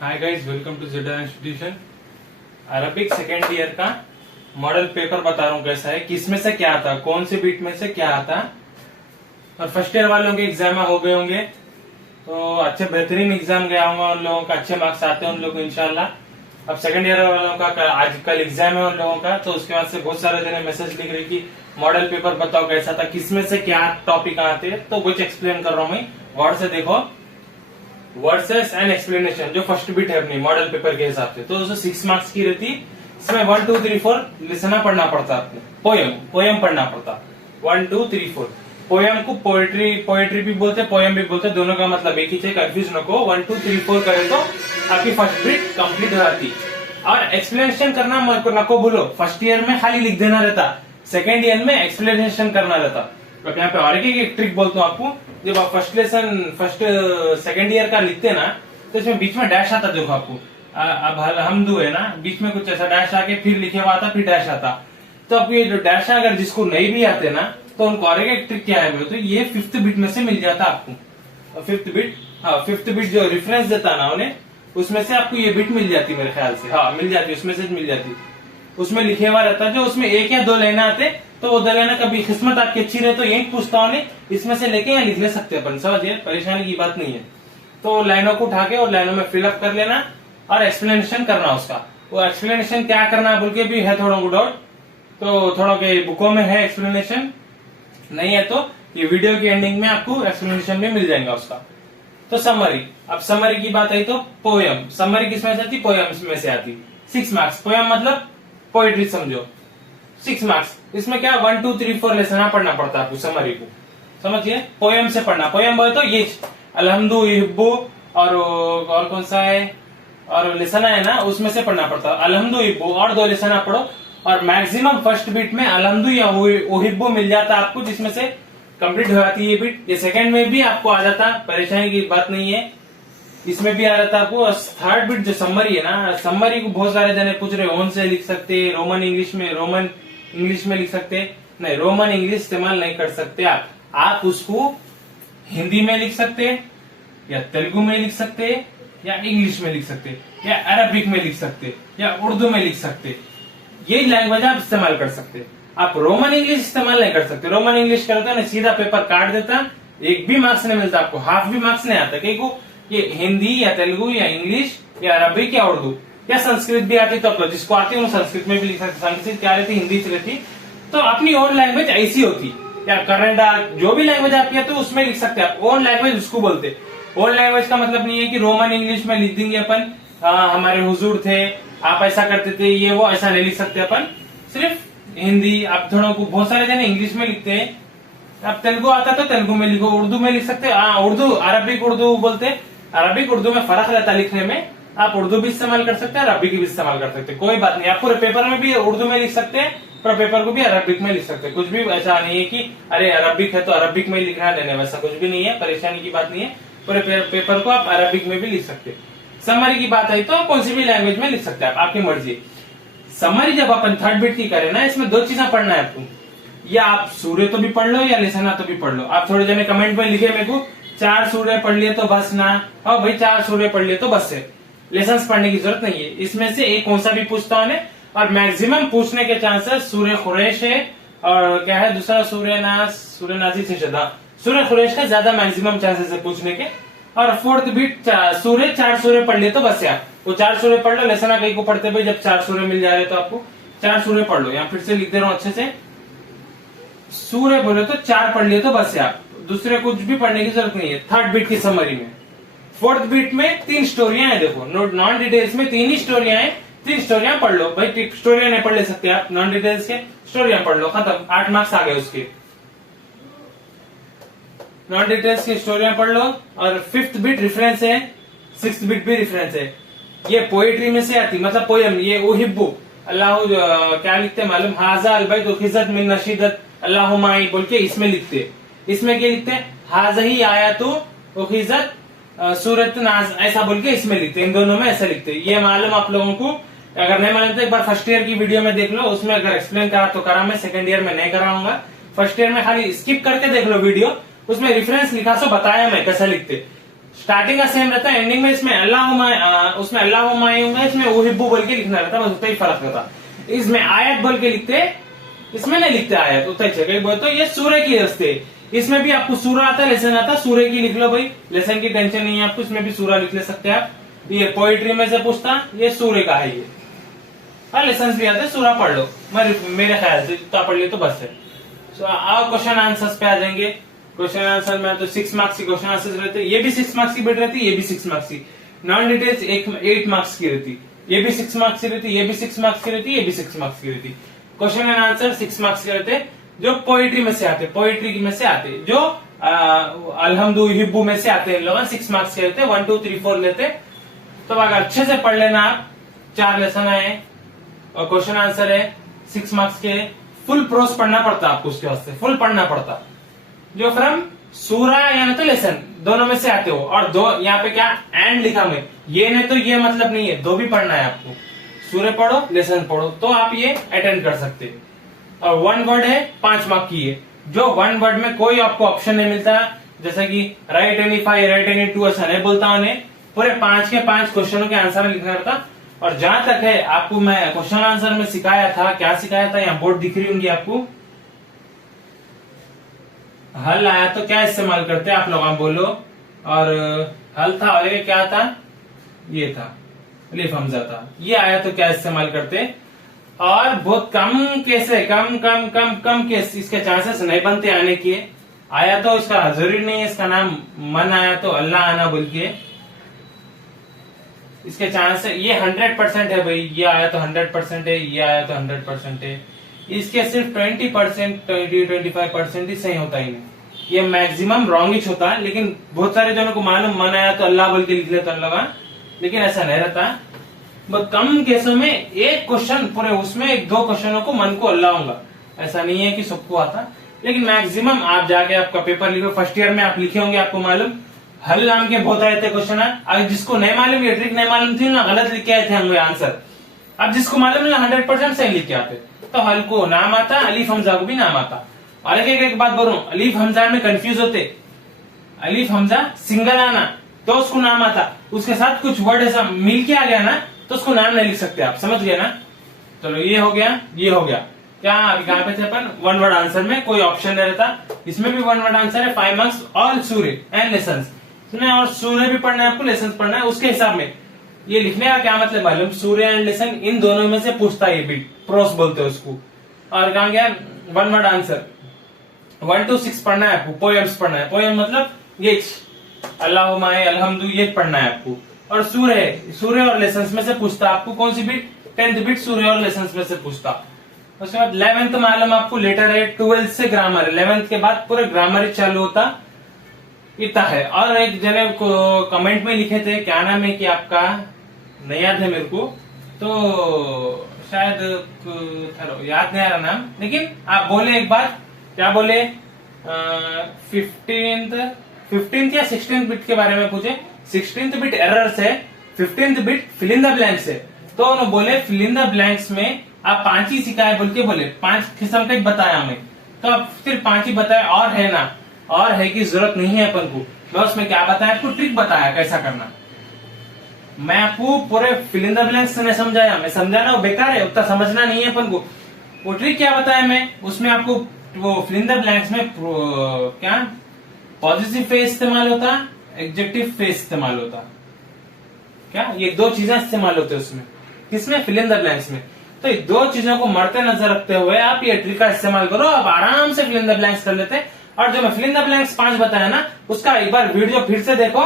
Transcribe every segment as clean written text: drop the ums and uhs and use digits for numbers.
Hi guys, welcome to Z institution. Arabic second year का model paper बता रहा हूँ कैसा है, किसमें से क्या आता, कौन से बीट में से क्या आता। और फर्स्ट ईयर वालों के एग्जाम हो गए होंगे तो अच्छे बेहतरीन एग्जाम गया होगा, उन लोगों का अच्छे मार्क्स आते हैं उन लोगों को इंशाल्लाह। अब सेकंड ईयर वालों का आज कल एग्जाम है उन लोगों का, तो उसके बाद से बहुत सारे जने मैसेज लिख रहे कि मॉडल पेपर बताओ कैसा था, किसमें से क्या टॉपिक आते हैं। तो कुछ एक्सप्लेन कर रहा हूँ मैं, गौर से देखो। वर्सेस एंड एक्सप्लेनेशन जो फर्स्ट बिट है अपनी मॉडल पेपर के हिसाब से, तो उसमें 6 मार्क्स की रहती। इसमें 1 2 3 4 लिसना पढ़ना पड़ता आपको, पोयम पढ़ना पड़ता। 1 2 3 4 पोयम को पोएट्री भी बोलते, पोयम भी बोलते, दोनों का मतलब एक ही है, कंफ्यूज नको। 1 2 3 4 करे तो आपकी फर्स्ट बिट कंप्लीट हो जाती। और एक्सप्लेनेशन करना नको भूलो, फर्स्ट ईयर में खाली लिख देना रहता, सेकेंड ईयर में एक्सप्लेनेशन करना रहता। तो यहाँ पे और एक ट्रिक बोलता हूँ आपको, जब आप फर्स्ट सेकेंड ईयर का लिखते ना, तो इसमें बीच में डैश आता, देखो आपको अब हमदू है ना, बीच में कुछ ऐसा डैश आके फिर लिखे हुआ आता, फिर डैश आता। तो आपको ये जो डैश अगर जिसको नहीं भी आते ना, तो उनको और एक ट्रिक क्या है, तो ये 5th बिट में से मिल जाता आपको। 5th बिट, हाँ 5th बिट जो रेफरेंस देता ना उन्हें, उसमें से आपको ये बिट मिल जाती मेरे ख्याल से, हाँ मिल जाती, उसमें से मिल जाती। उसमें लिखे हुआ रहता, जो उसमें 1 या 2 लेना आते, तो वो 2 लेना, कभी किस्मत आपकी अच्छी रहे तो यही पूछता हूँ, इसमें से लेके यहाँ लिख ले सकते अपन, समझिए, परेशानी की बात नहीं है। तो लाइनों को उठा के और लाइनों में फिलअप कर लेना और एक्सप्लेनेशन करना उसका। वो एक्सप्लेनेशन क्या करना बोल के भी है थोड़ा डाउट, तो थोड़ा के बुकों में है एक्सप्लेनेशन, नहीं है तो ये वीडियो की एंडिंग में आपको एक्सप्लेनेशन भी मिल जाएगा उसका। तो समरी, अब समरी की बात आई तो पोयम, समरी किसमें से आती, पोयम में से आती। 6 मार्क्स, पोयम मतलब पोएट्री समझो, 6 मार्क्स। इसमें क्या 1 2 3 4 लेसना पढ़ना पड़ता है आपको, समरी को समझिए। पोयम से पढ़ना, पोयम बोले तो ये अलहमदु हिब्बू और कौन सा है, और लेसना है ना, उसमें से पढ़ना पड़ता है अलहमदु हिब्बू, और 2 लेसना पढ़ो। और मैक्सिमम फर्स्ट बीट में अलहमदु या हिब्बू मिल जाता आपको, जिसमें से कंप्लीट हो जाती है ये बीट। ये सेकंड में भी आपको आ जाता, परेशानी की बात नहीं है, इसमें भी आ रहा था आपको। थर्ड बिट जो समरी है ना, समरी को बहुत सारे जने पूछ रहे, ओन से लिख सकते, रोमन इंग्लिश में लिख सकते, नहीं रोमन इंग्लिश इस्तेमाल नहीं कर सकते आप उसको हिंदी में लिख सकते, या तेलुगु में लिख सकते, या इंग्लिश में लिख सकते, या अरबिक में लिख सकते, या उर्दू में लिख सकते। यही लैंग्वेज आप इस्तेमाल कर सकते। आप रोमन इंग्लिश इस्तेमाल नहीं कर सकते, रोमन इंग्लिश करते ना सीधा पेपर काट देता, एक भी मार्क्स नहीं मिलता आपको, हाफ भी मार्क्स नहीं आता। क्योंकि ये हिंदी या तेलुगु या इंग्लिश या अरबिक या उर्दू या संस्कृत भी आती, तो जिसको आती है वो संस्कृत में भी लिख सकते। संस्कृत क्या रहती, हिंदी से रहती। तो अपनी ओन लैंग्वेज ऐसी होती, या कन्नड़ा जो भी लैंग्वेज आपकी है तो उसमें लिख सकते हैं आप। ओन लैंग्वेज उसको बोलते। ओन लैंग्वेज का मतलब नहीं है कि रोमन इंग्लिश में लिख देंगे अपन, हमारे हुजूर थे, आप ऐसा करते थे, ये वो ऐसा नहीं लिख सकते अपन। सिर्फ हिंदी, आप थोड़ा को बहुत सारे जने इंग्लिश में लिखते हैं, अब तेलुगु आता तो तेलुगु में लिखो, उर्दू में लिख सकते, उर्दू अरबिक उर्दू बोलते। अरबिक उर्दू में फर्क रहता लिखने में, आप उर्दू भी इस्तेमाल कर सकते हैं, अरबिक भी इस्तेमाल कर सकते हैं, कोई बात नहीं। आप पूरे पेपर में भी उर्दू में लिख सकते हैं, पूरे पेपर को भी अरबिक में लिख सकते हैं। कुछ भी ऐसा नहीं है कि अरे अरबिक है तो अरबिक में लिखना देने, वैसा कुछ भी नहीं है, परेशानी की बात नहीं है। पूरे पेपर को आप अरबिक में भी लिख सकते हैं। समरी की बात आई तो कौन सी भी लैंग्वेज में लिख सकते हैं आप, आपकी मर्जी। समरी जब अपन थर्ड बिट की करें ना, इसमें 2 चीजें पढ़ना है आपको, या आप सूर्य तो भी पढ़ लो या लेसना तो भी पढ़ लो। आप थोड़े जने कमेंट में लिखे मेरे को 4 सूर्य पढ़ लिए तो बस ना, हाँ भाई 4 सूर्य पढ़ लिए तो बस है, लेसन्स पढ़ने की जरूरत नहीं है। इसमें से एक कौन सा भी पूछता हूँ, और मैक्सिमम पूछने के चांसेस सूर्य खुरैश है, और क्या है दूसरा सूर्य नाजी से शदा, सूर्य खुरैश का ज्यादा मैक्सिमम चांसेस है पूछने के। और 4th बीट सूर्य, 4 सूर्य पढ़ लिए तो बस यार, वो 4 सूर्य पढ़ लो। लेसना कहीं को पढ़ते भाई, जब 4 सूर्य मिल जा रहे तो आपको 4 सूर्य पढ़ लो। यहाँ फिर से लिख दे रहा हूँ अच्छे से, सूर्य बोले तो 4 पढ़ लिए तो बस यार, दूसरे कुछ भी पढ़ने की जरूरत नहीं है थर्ड बीट की समरी में। 4th बीट में 3 स्टोरियां हैं, देखो नॉन डिटेल्स में 3 ही स्टोरियां हैं, 3 स्टोरियां पढ़ लो भाई। स्टोरियां नहीं पढ़ ले सकते आप, नॉन डिटेल्स के स्टोरियां पढ़ लो, खत्म, 8 मार्क्स आ गए उसके। नॉन डिटेल्स की स्टोरियां पढ़ लो। और 5th बीट रेफरेंस है, 6th बीट भी रेफरेंस है। ये पोएट्री में से आती, मतलब पोयम, ये उहिब्बू अल्लाह क्या लिखते मालूम, हाजा अलबैत उखिज़त मिन नशीदत अल्लाहुम्मा बोल के इसमें लिखते। इसमें क्या लिखते हैं, हाज़ही आयतु उखिज़त सूरत नाज, ऐसा बोल के इसमें लिखते। इन दोनों में ऐसा लिखते। ये मालूम आप लोगों को, अगर नहीं मालूम तो एक बार फर्स्ट ईयर की वीडियो में देख लो, उसमें अगर एक्सप्लेन करा तो करा, मैं सेकंड ईयर में नहीं कराऊंगा। फर्स्ट ईयर में खाली स्किप करके देख लो वीडियो, उसमें रेफरेंस लिखा सो बताया मैं कैसा लिखते। स्टार्टिंग का सेम रहता है, एंडिंग में इसमें उसमें अल्लाह होगा, इसमें उहिब्बु बोल के लिखना रहता है, बस उतना ही फर्क रहता। इसमें आयत बोल के लिखते, इसमें नहीं लिखते आयत, उतना ही कहीं बोलते तो ये सूर्य की रस्ते। इसमें भी आपको सूरा आता है, लेसन आता है, सूर्य की लिख लो भाई, लेसन की टेंशन नहीं है आपको, इसमें भी सूरा लिख ले सकते हैं आप। ये पोइट्री में से पूछता, ये सूर्य का है ये, हाँ लेसन भी आते, सूरा पढ़ लो, मेरे ख्याल से इतना पढ़ लिया तो बस है। अब क्वेश्चन आंसर्स पे आ जाएंगे। क्वेश्चन आंसर में तो 6 मार्क्स की क्वेश्चन आंसर रहते हैं, ये भी 6 मार्क्स की बिट रहती, ये भी 6 मार्क्स की। नॉन डिटेल्स 8 मार्क्स की रहती, ये भी 6 मार्क्स की रहती, ये भी 6 मार्क्स की रहती, ये भी 6 मार्क्स की रहती। क्वेश्चन एंड आंसर 6 मार्क्स के रहते, जो पोइट्री में से आते, पोइट्री में से आते, जो अलहम्दु हिब्बू में से आते हैं लोग 6 मार्क्स के रहते, 1 2 3 4 लेते। तो अगर अच्छे से पढ़ लेना आप, 4 लेसन आए और क्वेश्चन आंसर है 6 मार्क्स के, फुल प्रोस पढ़ना पड़ता आपको, उसके वास्ते फुल पढ़ना पड़ता, जो फ्रॉम सूरा या तो लेसन दोनों में से आते हो। और दो यहाँ पे क्या एंड लिखा मैं, ये नहीं तो ये मतलब नहीं है, दो भी पढ़ना है आपको, सूर्य पढ़ो लेसन पढ़ो, तो आप ये अटेंड कर सकते। और 1 वर्ड है 5 मार्क की है, जो 1 वर्ड में कोई आपको ऑप्शन नहीं मिलता, जैसा कि राइट एनी 5 राइट एनी 2 ऐसा नहीं बोलता उन्हें, पूरे 5 के 5 क्वेश्चनों के आंसर में लिखना रहता। और जहां तक है आपको मैं क्वेश्चन आंसर में सिखाया था, क्या सिखाया था, यहाँ बोर्ड दिख रही होंगी आपको, हल आया तो क्या इस्तेमाल करते आप लोग बोलो, और हल था और ये क्या था, ये था अलिफ हमजा था, ये आया तो क्या इस्तेमाल करते। और बहुत कम केस, कम केस इसके चांसेस नहीं बनते आने के, आया तो इसका जरूरी नहीं है इसका नाम मन आया तो अल्लाह आना बोल के, इसके चांस है ये 100% है भाई, ये आया तो 100% है, ये आया तो 100% है, इसके सिर्फ 20% 20-25% ही सही होता ही नहीं, ये मैक्सिमम रॉन्ग ही होता है। लेकिन बहुत सारे जनों को मालूम मन आया तो अल्लाह बोल के लिख लेते अल्लाह, लेकिन ऐसा नहीं रहता। बहुत कम केसों में एक क्वेश्चन पूरे उसमें 1-2 क्वेश्चनों को मन को अल्लाह होगा, ऐसा नहीं है कि सबको आता, लेकिन मैक्सिमम आप जाके आपका पेपर लिखो, फर्स्ट ईयर में आप लिखे होंगे, आपको मालूम हल नाम के बहुत आए थे क्वेश्चन। अगर जिसको नहीं मालूम, ये ट्रिक नहीं मालूम थी ना, गलत लिख के आए थे हम आंसर। अब जिसको मालूम है 100% सही लिख के आते, तो हल को नाम आता, अलीफ हमजा को भी नाम आता। और एक बात बोलूं, अलीफ हमजा में कंफ्यूज होते, अलीफ हमजा सिंगल आना तो उसको नाम आता, उसके साथ कुछ वर्ड ऐसा मिल के आ गया ना तो उसको नाम नहीं लिख सकते आप, समझ गए ना। चलो ये हो गया, ये हो गया, क्या अभी कहां पे थे अपन, 1 वर्ड आंसर में कोई ऑप्शन नहीं रहता, इसमें भी 1 वर्ड आंसर है, 5 marks all Surya and lessons, और सूर्य भी पढ़ना है आपको, लेसन पढ़ना है, उसके हिसाब में ये लिखने का क्या मतलब मालूम, सूर्य एंड लेसन इन दोनों में से पूछता है, ये भी प्रोस बोलते हैं उसको। और कहा गया 1 वर्ड आंसर, 1 to 6 पढ़ना है आपको, पोएम्स पढ़ना है, पोएम मतलब ये अल्लाह माए अलहम्दु ये पढ़ना है आपको। और सूर्य और लेसन्स में से पूछता आपको, कौन सी बिट, 10th बिट सूर्य और लेसन्स में से पूछता। उसके बाद 11th मालूम आपको लेटर है, 12th से ग्रामर है, 11th के बाद पूरे ग्रामर ही चालू होता, इतना है। और एक जने को कमेंट में लिखे थे, क्या नाम है कि आपका, नहीं याद है मेरे को, तो शायद याद नहीं आ रहा नाम, लेकिन आप बोले एक बार, क्या बोले, 15th या 16th बिट के बारे में पूछे, 16th बिट एरर्स है, 15th bit fill in the blanks है, तो उन्होंने बोले फिल इन द ब्लैंक्स में आप 5 ही सिखाए बोल के बोले, 5 किस्म का बताया हमें, तो अब सिर्फ 5 ही बताया, और है ना, और है की जरूरत नहीं है अपन को। मैं उसमें क्या बताया आपको, ट्रिक बताया कैसा करना, मैं आपको पूरे फिल इन द ब्लैंक्स नहीं समझाया, मैं समझाना वो बेकार है, उतना समझना नहीं है अपन को। वो ट्रिक क्या बताया मैं, उसमें आपको वो फिल इन द ब्लैंक्स में क्या पॉजिटिव फेस इस्तेमाल होता, एडजेक्टिव फेस इस्तेमाल होता, क्या ये 2 चीजें इस्तेमाल होते हैं उसमें, किसमें, फिल इन द ब्लैंक्स में। तो ये 2 चीजों को मरते नजर रखते हुए आप ये ट्रिक का इस्तेमाल करो, आप आराम से फिल इन द ब्लैंक्स कर लेते। और जो मैं फिल इन द ब्लैंक्स 5 बताया ना, उसका एक बार वीडियो फिर से देखो,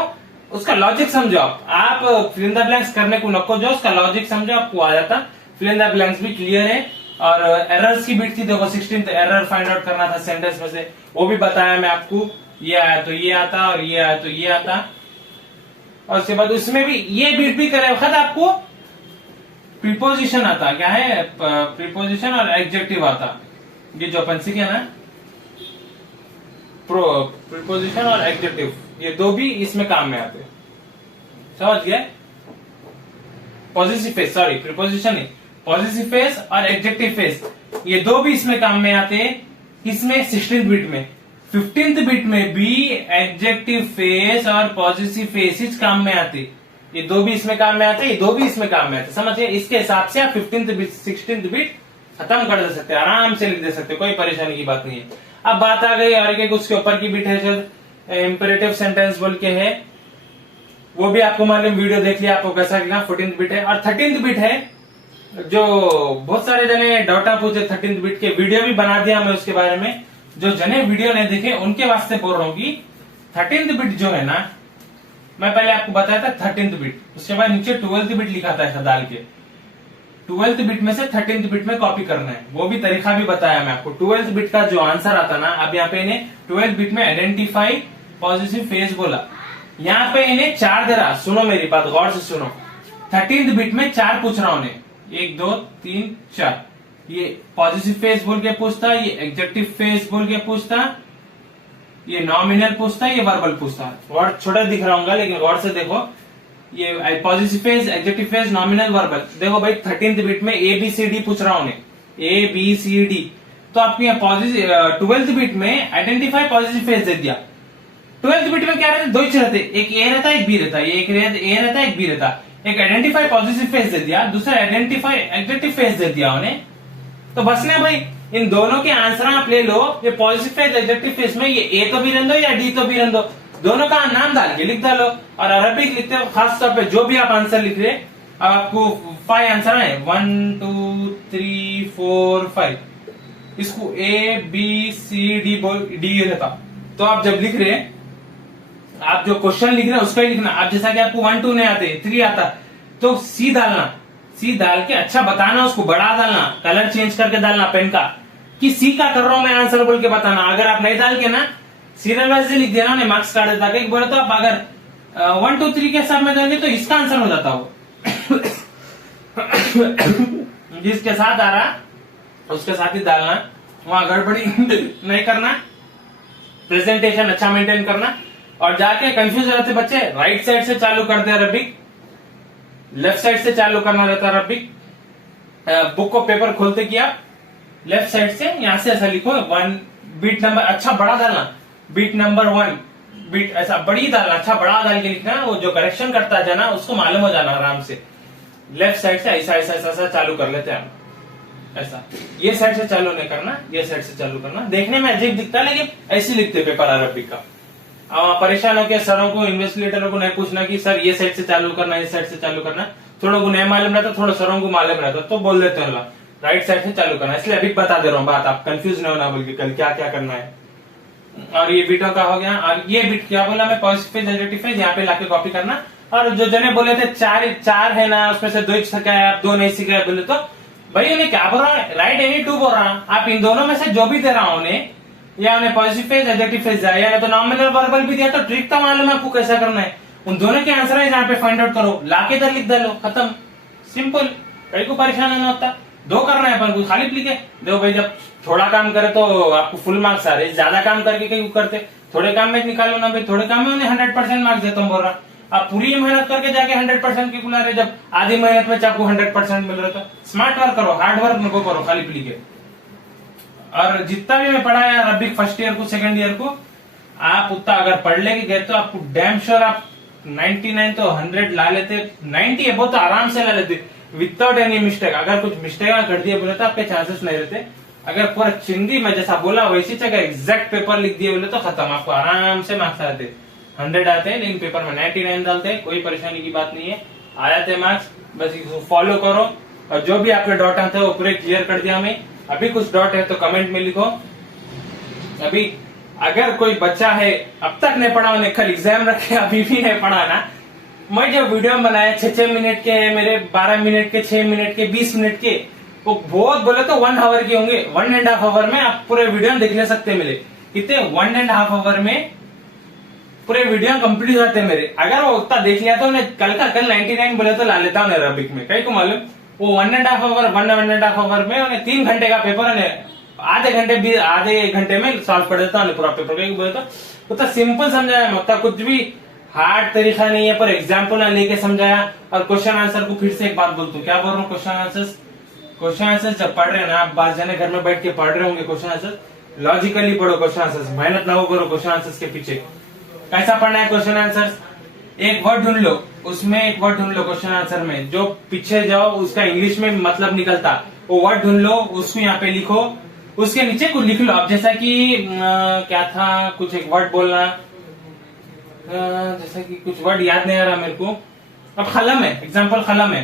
उसका लॉजिक समझो, आप फिल इन द ब्लैंक्स करने को नको, जो उसका लॉजिक समझो आपको आ जाता। फिल इन द ब्लैंक्स भी क्लियर है। और एरर्स की बिट थी देखो, 16th एरर फाइंड आउट करना था सेंटेंस में से, वो भी बताया मैं आपको, ये आया तो ये आता, और ये आया तो ये आता। और उसके बाद उसमें भी ये बिट भी करे वक्त आपको प्रीपोजिशन आता, क्या है, प्रीपोजिशन और एडजेक्टिव आता, ये जो अपन सीखे ना, प्रीपोजिशन और एडजेक्टिव, ये 2 भी इसमें काम में आते, समझ गए। पॉजिटिव फेस, सॉरी प्रीपोजिशन नहीं, पॉजिटिव फेस और एडजेक्टिव फेस, ये 2 भी इसमें काम में आते हैं, इसमें 16th बिट में। 15th बिट में भी एडजेक्टिव फेस और पॉजिटिव फेसिस काम में आते, ये दो भी इसमें काम में आते, ये दो भी इसमें काम में आते, समझिए। इसके हिसाब से आप 15th बिट 16th बिट खत्म कर दे सकते हैं, आराम से लिख दे सकते हैं, कोई परेशानी की बात नहीं है। अब बात आ गई और एक उसके ऊपर की बिट है जो इंपेरेटिव सेंटेंस बोल के है, वो भी आपको मालूम, वीडियो देख लिया आपको कैसा लिखना। 14th बिट है और 13th बिट है जो बहुत सारे जने डाटा पूछे 13th बिट के, वीडियो भी बना दिया मैं उसके बारे में। जो जने वीडियो नहीं देखे उनके वास्ते बोल रहा हूँ कि 13th बिट जो है ना, मैं पहले आपको बताया था 13th बिट, उसके बाद नीचे 12th बिट लिखा था ऐसा डाल के। 12th बिट में से 13th बिट में कॉपी करना है, वो भी तरीका भी बताया मैं आपको। 12th बिट का जो आंसर आता ना, अब यहाँ पे इन्हें 12th बिट में आइडेंटिफाई पॉजिटिव फेस बोला, यहाँ पे इन्हें 4 दे रहा, सुनो मेरी बात गौर से सुनो। 13th बिट में 4 पूछ रहा हूं, 1 2 3 4, ये पॉजिटिव फेस बोल के पूछता, ये एडजेक्टिव फेस बोल के पूछता, ये नॉमिनल पूछता, ये वर्बल पूछता। वर्ड छोटा दिख रहा होगा लेकिन गौर से देखो, ये positive face, adjective face, nominal, verbal. देखो भाई 13th बिट में ABCD पूछ रहा हूं, ABCD, तो आपके यहाँ पॉजिटिव 12th बिट में आइडेंटिफाई पॉजिटिव फेस दे दिया। 12th बिट में क्या रहता है, दो ही रहते, एक ए रहता है एक बी रहता है, एक ए रहता है एक बी रहता है। एक आइडेंटिफाई पॉजिटिव फेस दे दिया, दूसरा आइडेंटिफाई एडजेक्टिव फेस दे दिया उन्हें, तो बस ना भाई इन दोनों के आंसर आप ले लो। ये पॉजिटिव फेस, एडजेक्टिव फेस में ये ए तो भी रहने दो या डी तो भी रहने दो, दोनों का नाम डाल के लिख डालो। और अरबिक लिखते हो खास तौर पे जो भी आप आंसर लिख रहे, अब आपको 5 आंसर है, 1 2 3 4 5, इसको ABCD डी रहता, तो आप जब लिख रहे, आप जो क्वेश्चन लिख रहे हैं उसका ही लिखना। आप जैसा कि आपको 1 2 नहीं आते, 3 आता, तो सी डालना, सी डाल के अच्छा बताना, उसको बड़ा डालना, कलर चेंज करके डालना पेन का, कि सी का कर रहा हूं मैं आंसर बोल के बताना। अगर आप नहीं डाल के ना सीरियल वाइज लिख देना, नहीं मार्क्स काट देता। कहीं बोले तो आप अगर 1 2 3 के हिसाब में देंगे तो इसका आंसर हो जाता हो जिसके साथ आ रहा उसके साथ ही डालना, वहां गड़बड़ी नहीं करना, प्रेजेंटेशन अच्छा मेंटेन करना। और जाके कंफ्यूज रहते बच्चे, राइट साइड से चालू करते हैं अरबिक, लेफ्ट साइड से चालू करना रहता है अरबिक। बुक को पेपर खोलते किया लेफ्ट साइड से, यहां से ऐसा लिखो 1 बीट नंबर अच्छा बड़ा डालना, बीट नंबर 1 बीट ऐसा बड़ी डालना, अच्छा बड़ा डाल के लिखना। वो जो करेक्शन करता है ना उसको मालूम हो जाना आराम से। लेफ्ट साइड से ऐसा ऐसा ऐसा, ऐसा चालू कर लेते हैं ऐसा, ये साइड से चालू नहीं करना, ये साइड से चालू करना। देखने में अजीब दिखता है लेकिन ऐसे लिखते पेपर अरबिक का। परेशान होकर सरों को, इन्वेस्टिगेटरों को नहीं पूछना कि सर ये साइड से चालू करना, इस साइड से चालू करना। थोड़ा को नहीं मालूम रहता, थोड़ा सरों को मालूम रहता तो बोल देते हैं राइट साइड से चालू करना। इसलिए अभी बता दे रहा हूँ बात, आप कंफ्यूज नहीं होना बोल के कल क्या क्या करना है। और ये बीटों का हो गया, और ये बीट क्या बोला मैं, पॉजिटिव एडजेक्टिव फेस यहाँ पे लाके कॉपी करना। और जो जने बोले थे चार है ना, उसमें से 2 ही सीखा है, आप 2 नहीं सीखा है बोले, तो भाई उन्हें क्या बोल रहा है, राइट एनी 2 बोल रहा हूँ। आप इन दोनों में से जो भी दे रहा हूँ उन्हें, या उन्हें पॉजिटिव फेस, एडजेक्टिव फेस दिया, या तो नॉमिनल वर्बल भी दिया, तो ट्रिक तो मालूम है आपको कैसा करना है। उन दोनों के आंसर है यहाँ पे फाइंड आउट करो, लाके इधर लिख डालो, खत्म, सिंपल। कहीं को परेशान नहीं होता। 2 करना है पर खाली लिखे देखो भाई, जब थोड़ा काम करे तो आपको फुल मार्क्स आ रहे, ज्यादा काम करके कहीं करते, थोड़े काम में निकालो ना भाई, थोड़े काम में उन्हें 100% मार्क्स देता हूँ बोल रहा। आप पूरी मेहनत करके जाके 100% की बुला रहे, जब आधी मेहनत में आपको 100% मिल रहा, तो स्मार्ट वर्क करो, हार्ड वर्क नको करो, खाली लिखे। और जितना भी मैं पढ़ाया अरबिक फर्स्ट ईयर को, सेकंड ईयर को, आप उतना अगर पढ़ लेके गए तो आपको डैम श्योर आप 99 तो 100 ला लेते, 90 है बहुत आराम से ला लेते विदाउट एनी मिस्टेक। अगर कुछ मिस्टेक कर दिया बोले तो आपके चांसेस नहीं रहते। अगर पूरा चिंदी में जैसा बोला वैसी जगह एग्जैक्ट पेपर लिख दिए बोले तो खत्म, आपको आराम से मार्क्स आते, 100 आते हैं, लेकिन पेपर में 99 डालते हैं, कोई परेशानी की बात नहीं है, आ जाते हैं मार्क्स। बस इसको फॉलो करो, और जो भी आपके डाउट आते हैं वो पूरे क्लियर कर दिया मैं। अभी कुछ डाउट है तो कमेंट में लिखो। अभी अगर कोई बच्चा है अब तक नहीं पढ़ा, उन्हें कल एग्जाम रखे अभी भी नहीं पढ़ा ना, मैं जो वीडियो बनाया 6-6 मिनट के है मेरे, 12 मिनट के, 6 मिनट के, 20 मिनट के, वो बहुत बोले तो 1 आवर के होंगे। 1.5 आवर में आप पूरे वीडियो देख ले सकते मिले, कितने 1.5 आवर में पूरे वीडियो कंप्लीट हो जाते मेरे। अगर वो उतना देख लिया तो उन्हें कल 99 बोले तो ला लेता हूँ अरबिक में, कहीं को मालूम वो 1.5 आवर 1.5 आवर में उन्हें 3 घंटे का पेपर उन्हें आधे घंटे में सॉल्व कर देता हूँ पूरा पेपर। कहीं बोले तो उतना सिंपल समझाया, मतलब कुछ भी हार्ड तरीका नहीं है, पर एग्जाम्पल ना लेके समझाया। और क्वेश्चन आंसर को फिर से एक बात बोलता हूँ, क्या बोल रहा हूँ, क्वेश्चन आंसर जब पढ़ रहे हैं ना आप, 12 जने घर में बैठ के पढ़ रहे होंगे क्वेश्चन आंसर, लॉजिकली पढ़ो क्वेश्चन आंसर्स, मेहनत ना हो करो क्वेश्चन आंसर्स के पीछे। कैसा पढ़ना है क्वेश्चन आंसर्स? एक वर्ड ढूंढ लो, उसमें एक वर्ड ढूंढ लो क्वेश्चन आंसर में, जो पीछे जाओ उसका इंग्लिश में मतलब निकलता, वो वर्ड ढूंढ लो, उसको यहाँ पे लिखो, उसके नीचे कुछ लिख लो। अब जैसा कि क्या था, कुछ एक वर्ड बोलना, जैसा कि कुछ वर्ड याद नहीं आ रहा मेरे को। अब कलम है, एग्जाम्पल कलम है,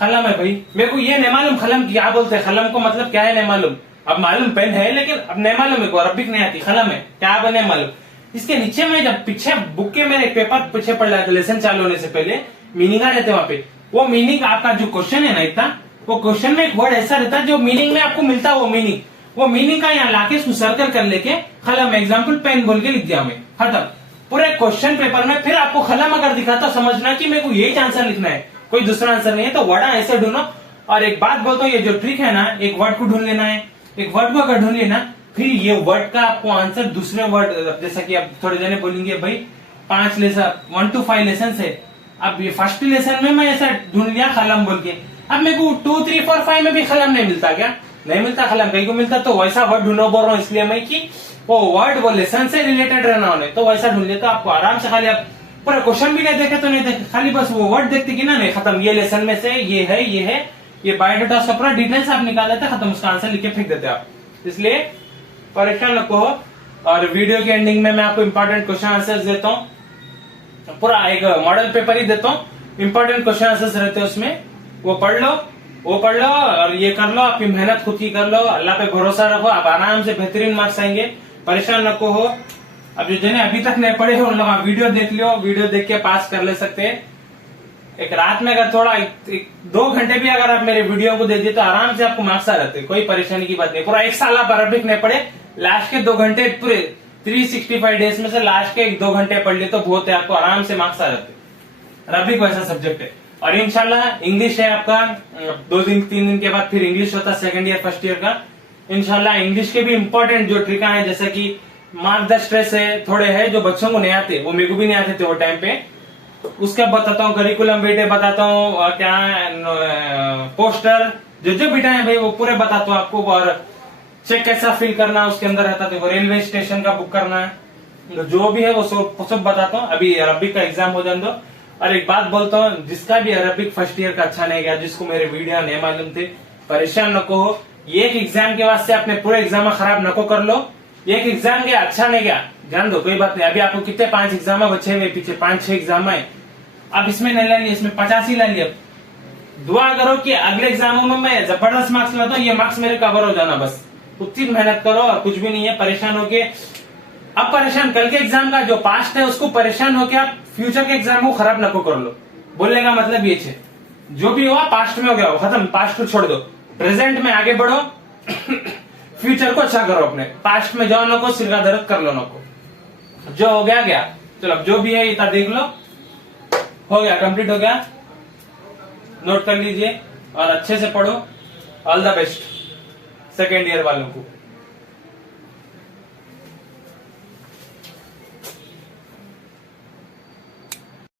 कलम है भाई, मेरे को ये नहीं मालूम कलम क्या बोलते हैं, कलम को मतलब क्या है नहीं मालूम। अब मालूम पेन है, लेकिन अब नहीं मालूम मेरे को, अरबिक नहीं आती, कलम है क्या बने मालूम। इसके नीचे में जब पीछे बुक के मेरे पेपर पीछे पढ़ रहा था लेसन चालू होने से पहले, मीनिंग आ रहते वहां पे, वो मीनिंग आपका जो क्वेश्चन है ना इतना, वो क्वेश्चन में एक वर्ड ऐसा रहता है जो मीनिंग में आपको मिलता है, वो मीनिंग का यहाँ लाके उसको सर्कल कर लेके कलम, एग्जाम्पल पेन बोल के लिख दिया मैं, खत्म। पूरे क्वेश्चन पेपर में फिर आपको कलम अगर दिखाता समझना कि मेरे को यही आंसर लिखना है, कोई दूसरा आंसर नहीं है, तो वर्ड ऐसे ढूंढो। और एक बात बोलता हूँ, ये जो ट्रिक है ना, एक वर्ड को ढूंढ लेना है, एक वर्ड को अगर ढूंढ लेना, फिर ये वर्ड का आपको आंसर दूसरे वर्ड, जैसा कि अब थोड़े जने बोलेंगे भाई 5 लेसन 1 to 5 लेसन है, अब ये फर्स्ट लेसन में मैं ऐसा ढूंढ लिया कलम बोल के, अब मेरे को 2 3 4 5 में भी कलम नहीं मिलता, क्या नहीं मिलता कलम, कहीं को मिलता, तो वैसा वर्ड ढूंढो बोल रहा हूँ इसलिए मैं कि वो वर्ड वो लेसन से रिलेटेड रहना होने, तो वैसा ढूंढ ले, तो आपको आराम से, खाली आप पूरा क्वेश्चन भी नहीं देखे तो नहीं देखे, खाली बस वो वर्ड देखते कि ना, नहीं खत्म, ये लेसन में से ये है, ये बायोडाटा सब पूरा डिटेल्स आप निकाल देते, खत्म, उसका आंसर लिख के फेंक देते आप। इसलिए परेशान नको हो। और वीडियो के एंडिंग में मैं आपको इंपॉर्टेंट क्वेश्चन आंसर्स देता हूँ, पूरा एक मॉडल पेपर ही देता हूँ, इंपॉर्टेंट क्वेश्चन आंसर्स रहते हैं उसमें, वो पढ़ लो और ये कर लो, आपकी मेहनत खुद की कर लो, अल्लाह पे भरोसा रखो, आप आराम से बेहतरीन मार्क्स आएंगे, परेशान नको हो। अब जो जिन्हें अभी तक नहीं पढ़े हो उन लोग वीडियो देख लियो, वीडियो देख के पास कर ले सकते हैं। एक रात में अगर थोड़ा 2 घंटे भी अगर आप मेरे वीडियो को दे दिए तो आराम से आपको मार्क्स आ जाते, कोई परेशानी की बात नहीं। पूरा 1 साल आप अरबिक नहीं पढ़े, लास्ट के 2 घंटे, पूरे 365 डेज में से लास्ट के 2 घंटे पढ़ लिए तो बहुत है, आपको आराम से मार्क्स आ जाते। अरबिक वैसा सब्जेक्ट है। और इंशाल्लाह इंग्लिश है आपका, 2-3 दिन के बाद फिर इंग्लिश होता, सेकंड ईयर फर्स्ट ईयर का। इंशाल्लाह इंग्लिश के भी इंपॉर्टेंट जो ट्रिक है, जैसे कि मार्क द स्ट्रेस है, थोड़े है जो बच्चों को नहीं आते, वो मेरे को भी नहीं आते थे वो टाइम पे, उसका बताता हूँ, करिकुलम बेटे बताता हूँ, और क्या पोस्टर जो बेटा है भाई वो पूरे बताता हूँ आपको, और चेक कैसा फिल करना उसके अंदर रहता था, रेलवे स्टेशन का बुक करना है, जो भी है वो सब बताता हूँ। अभी अरबिक का एग्जाम हो जाने दो। और एक बात बोलता हूँ, जिसका भी अरबिक फर्स्ट ईयर का अच्छा नहीं गया, जिसको मेरे वीडियो नहीं मालूम थे, परेशान नको हो, एक एग्जाम के वास्ते अपने पूरे एग्जाम खराब नको कर लो। एक एग्जाम गया अच्छा नहीं गया, जान दो, कोई बात नहीं। अभी आपको कितने 5 एग्जाम बचे हुए पीछे, 5-6 एग्जाम है, अब इसमें नहीं ला लिया, इसमें 50 ही ला लिया। दुआ करो कि अगले एग्जामों में मैं जबरदस्त मार्क्स लाता हूँ, ये मार्क्स मेरे कवर हो जाना, बस उतनी मेहनत करो और कुछ भी नहीं है। परेशान होके अब परेशान, कल के एग्जाम का जो पास्ट है उसको परेशान होके आप फ्यूचर के एग्जाम को खराब नको कर लो। बोलने का मतलब ये है, जो भी हुआ पास्ट में हो गया, खत्म, पास्ट को छोड़ दो, प्रेजेंट में आगे बढ़ो, फ्यूचर को अच्छा करो, अपने पास्ट में जाओ नको, सिर का दर्द कर लो नको, जो हो गया गया, चलो अब जो भी है इतना देख लो, हो गया, कंप्लीट हो गया, नोट कर लीजिए और अच्छे से पढ़ो। All the best second year वालों को।